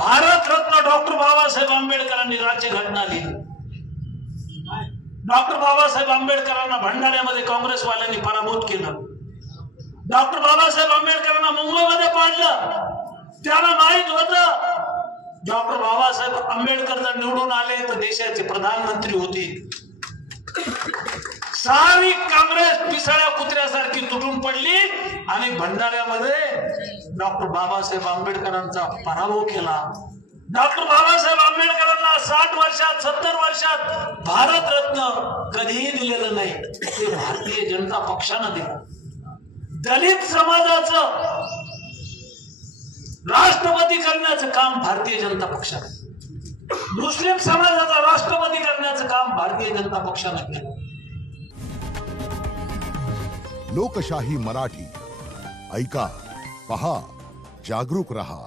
Bharat Ratna doctor Babasaheb आंबेडकरांनी राज्यघटना लिहिली। डॉक्टर बाबासाहेब आंबेडकरांना भंडाऱ्यामध्ये काँग्रेसवाल्यांनी पराभूत केलं। डॉक्टर बाबासाहेब आंबेडकरांना मुंबईमध्ये पाडलं। त्यांना माहित होतं डॉक्टर बाबासाहेब आंबेडकर जर निवडून आले तर देशाचे प्रधानमंत्री होतील। सारी काँग्रेस पिसाळ्या कुत्र्यासारखी तुटून पडली आणि भंडाऱ्यामध्ये डॉक्टर बाबासाहेब आंबेडकरांचा पराभव केला। डॉक्टर बाबासाहेब आंबेडकरांना 60 वर्षात 70 वर्षात भारतरत्न कधीही दिलेलं नाही, ते भारतीय जनता पक्षानं दिलं। दलित समाजाचं राष्ट्रपती करण्याचं काम भारतीय जनता पक्षाने, मुस्लिम समाजाचा राष्ट्रपती करण्याचं काम भारतीय जनता पक्षाने केलं। लोकशाही मराठी ऐका, पहा, जागरूक रहा।